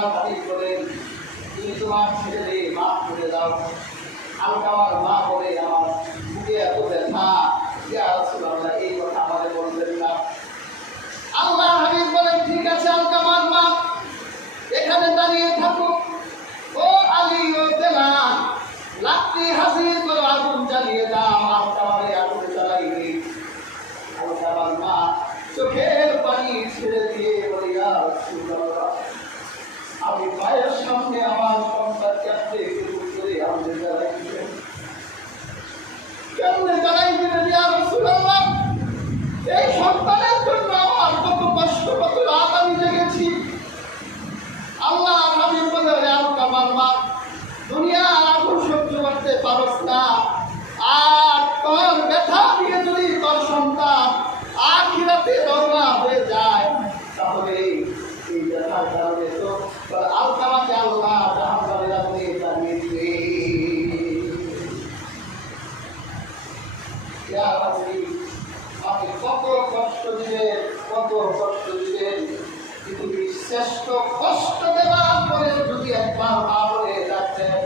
আল্লাহ হাবিব বলেন, তুমি তোমার ছেলেকে মাফ করে দাও। আলকামার মা বলে, আমার বুকে এত ব্যথা, ইয়া রাসূলুল্লাহ এই কথা আমাদের বলবেন না। আল্লাহ হাবিব বলেন, ঠিক আছে আলকামার মা, এখানে দাঁড়িয়ে থাকো। ও আলী ও বেলাল, লাকড়ি হাজির করো, আগুন জ্বালিয়ে দাও। আলকামারে আগুন জ্বালাইবে। আলকামার মা চোখের পানি ছেড়ে দিয়ে বলে, ইয়া রাসূলুল্লাহ, আমি মায়ের সামনে আমার সন্তান কাঁদতে শুরু করে আগুন জ্বালাই দিলেন। কেমনে জ্বালাই দিলেন ইয়া রাসূলুল্লাহ? এই সন্তানের জন্য আমার কত কষ্ট, কত রাত আমি জেগেছি। আল্লাহ হাবিব বলে, আলকামার মা, দুনিয়ার আগুন সহ্য করতে পারস না, আর তোর ব্যথা দিয়ে যদি তোর সন্তান আখিরাতে দরজা হয়ে যায়, তাহলে এই ব্যথার কারণে তো তোর আলকামাকে আল্লাহ জাহান্নামের আগুনে জ্বালিয়ে দিবে। ইয়া রাসূল, আপনি কত কষ্ট দিলেন, কত কষ্ট দিলেন, পৃথিবীর শ্রেষ্ঠ কষ্ট দেওয়ার পরে যদি একবার মা বলে যাচ্ছেন,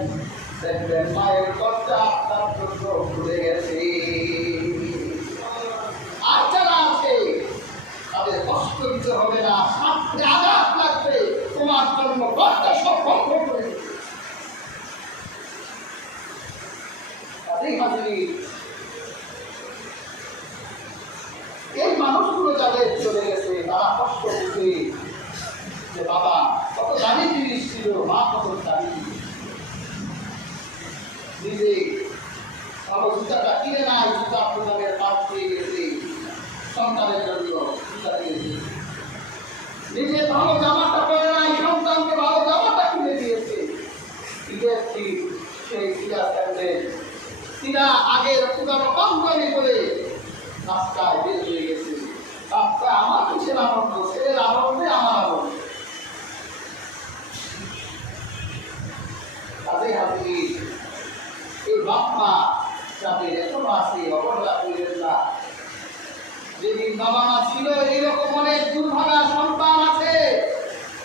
দেখবেন মায়ের কষ্টটা আপনার জন্য ভুলে গেছে। আর যারা আছে তাদের কষ্ট দিতে হবে না, সাথে আঘাত লাগবে, তোমার জন্য কষ্ট সব বন্ধ করে দেবে। এই মানুষগুলো যাদের চলে গেছে, তারা কষ্ট বুঝে যে বাবা কত দামি জিনিস ছিল, মা কত দামি জিনিস। নিজে ভালো জুতাটা কিনে নাই, জুতা প্রদানের পাঠ দিয়ে গেছে, সন্তানের জন্য জুতা দিয়েছে। নিজে ভালো জামাটা পরে নাই, সন্তানকে ভালো জামাটা কিনে দিয়েছে। ঈদের ঠিক সেই ক্রীড়া স্যান্ডেল তিনা আগের পুরানো পাঞ্জাবি করে রাস্তায় বের হয়ে গেছে। রাস্তায় আমার কিসের আনন্দ, ছেলের আনন্দে আমার আনন্দ। তাদের হাতে এই বাপমা যাদের এখনো আছে, অবহেলা করিলেন না। যেদিন বাবা মা ছিল, এইরকম অনেক দুর্ভাগা সন্তান আছে,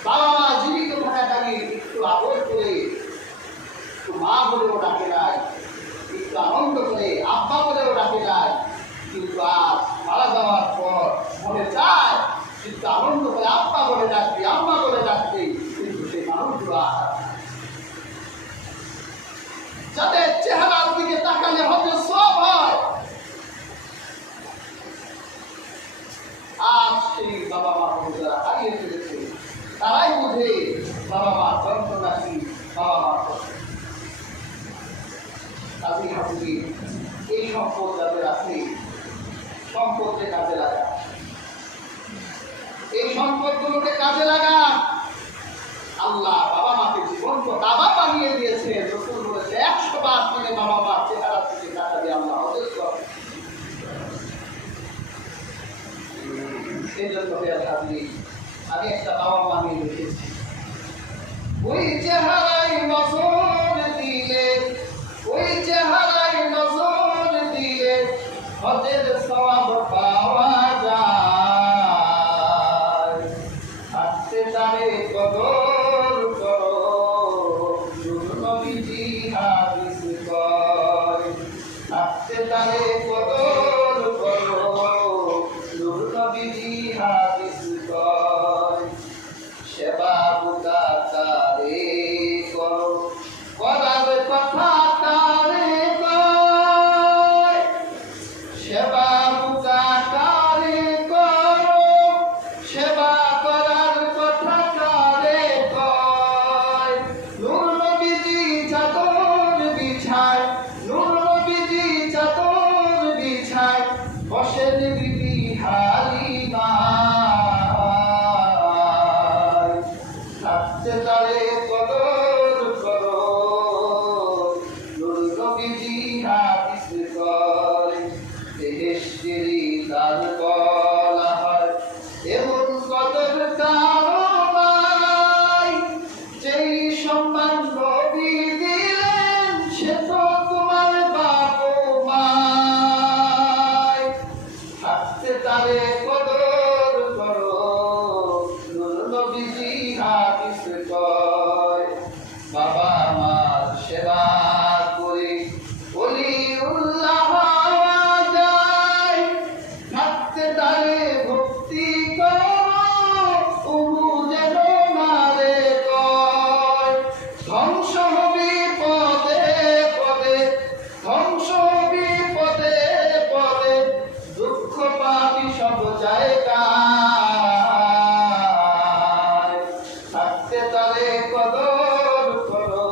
বাবা মা জীবিত থাকাকালীন একটু আদর করে, একটু মা বলেও ডাকে নাই, একটু আনন্দ করে আব্বা বলেও ডাকে নাই, কিন্তু আজ মারা যাওয়ার পর মনে চায় কিন্তু আনন্দ করে আব্বা বলে ডাকবে, আম্মা বলে ডাকবে, কিন্তু সেই মানুষগুলো যাদের চেহারার দিকে তাকালে হবে সব হয়, আজ সেই বাবা মা যারা হারিয়ে ফেলেছে, তারাই বুঝে বাবা মা যন্ত্রণা কি, বাবা মা কাজী হাসি। এই সম্পদ যাদের আছে, সম্পদকে কাজে লাগা, এই সম্পদগুলোকে কাজে লাগা। আল্লাহ বাবা মাকে জীবন্ত দাবা বানিয়ে দিয়েছে। রাসূল বলেছে 100 বার করে বাবা মার চেহারা থেকে তাকালে আল্লাহ ওদের করে। সেই জন্য আমি একটা বাবা মা নিয়ে রেখেছি, ওই চেহারায় নজর দিলে, ওই চেহারায় নজর দিলে হজের সওয়াব পাওয়া যায়। আসতে তারে কদর করো, নবীজি হাদিস কয়। আসতে তারে কদর করো, নবীজি হাদিস কয়। সেবা বুকা তারে করো, করার কথা তারে কয়। সেবা বুকা তারে করো, সেবা করার কথা তারে কয়। নূর নবীজি চাদর বিছায়, নূর নবীজি চাদর বিছায়, বসেন বিবি হালিমা। থাকতে তারে কদর করো, নূর নবীজি হাদিস কয়। বেহেশতেরই তার বলা হয়, এমন কদর কারো নাই। যেই সম্মান নবী দিলেন, সে তো তোমার বাপ মায়। থাকতে তারে কদর করো, নূর নবীজি হাদিস কয় বাবা আমার সেবা করি ওলিউল্লাহ হওয়া যায় থাকতে তারে ভক্তি করো ওহু যেন মারে কয় ধ্বংস হবি পদে পদে ধ্বংস হবি পদে পদে দুঃখ পাবি সব জায়গায় থাকতে তারে কদর করো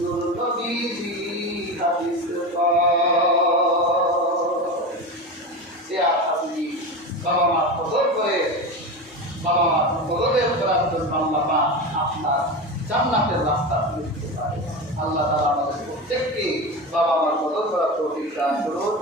নূর নবীজি হাদিস সে আপনি বাবা মা কদর করে বাবা মা কদরের করার জন্য আল্লাহ মা আপনার জান্নাতের রাস্তা খুলে দিতে পারে। আল্লাহ তাআলা আমাদের প্রত্যেককে বাবা মার কদর করার তৌফিক দান করুন।